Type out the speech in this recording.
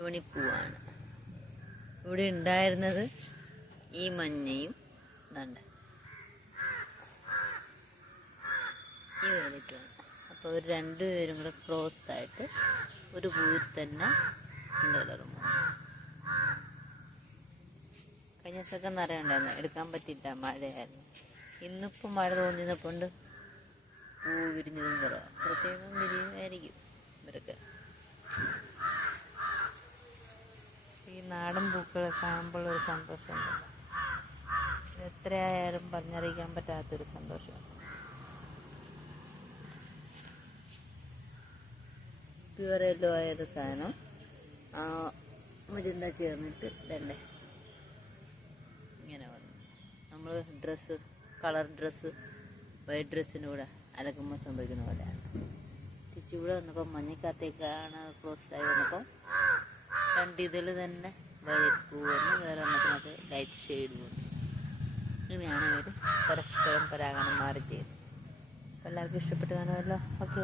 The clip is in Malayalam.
യോനിപ്പൂവാണ് ഇവിടെ ഉണ്ടായിരുന്നത് ഈ മഞ്ഞയും ഇതുണ്ട് ഈ വയലറ്റുമാണ് അപ്പോൾ ഒരു രണ്ടുപേരും കൂടെ ക്ലോസ്ഡ് ആയിട്ട് ഒരു പൂവിൽ തന്നെ ഉണ്ട് കളറും കഴിഞ്ഞ ദിവസമൊക്കെ നിറയുണ്ടായിരുന്നു എടുക്കാൻ പറ്റിയില്ല മഴയായിരുന്നു. ഇന്നിപ്പോൾ മഴ തോന്നിയതുകൊണ്ട് പൂ വിരിഞ്ഞതും കുറവാണ് പ്രത്യേകം വിരിയുമായിരിക്കും ഇവരൊക്കെ. ഒരു സന്തോഷമുണ്ട്. എത്രയായാലും പറഞ്ഞറിയിക്കാൻ പറ്റാത്തൊരു സന്തോഷം. പ്യുവർ യെല്ലോ ആയൊരു സാധനം. മുരിന്ത ചേർന്നിട്ട് തന്നെ ഇങ്ങനെ വന്നു. നമ്മൾ ഡ്രസ്സ് കളർ ഡ്രസ്സ് വൈറ്റ് ഡ്രസ്സിന്റെ കൂടെ അലക്കുമ്പോൾ സംഭവിക്കുന്ന പോലെയാണ്. തിരിച്ചിവിടെ വന്നപ്പോൾ മഞ്ഞക്കാത്തേക്കാണ് ക്ലോസ്ഡായി വന്നപ്പോൾ രണ്ട് തന്നെ വൈറ്റ് പൂ ലൈറ്റ് ഷെയ്ഡ് വന്നു ഇങ്ങനെയാണ് ഇവർ പരസ്പരം പരാഗണം മാറി ചെയ്യുന്നത്. എല്ലാവർക്കും ഇഷ്ടപ്പെട്ട് കാണുമല്ലോ. ഓക്കെ.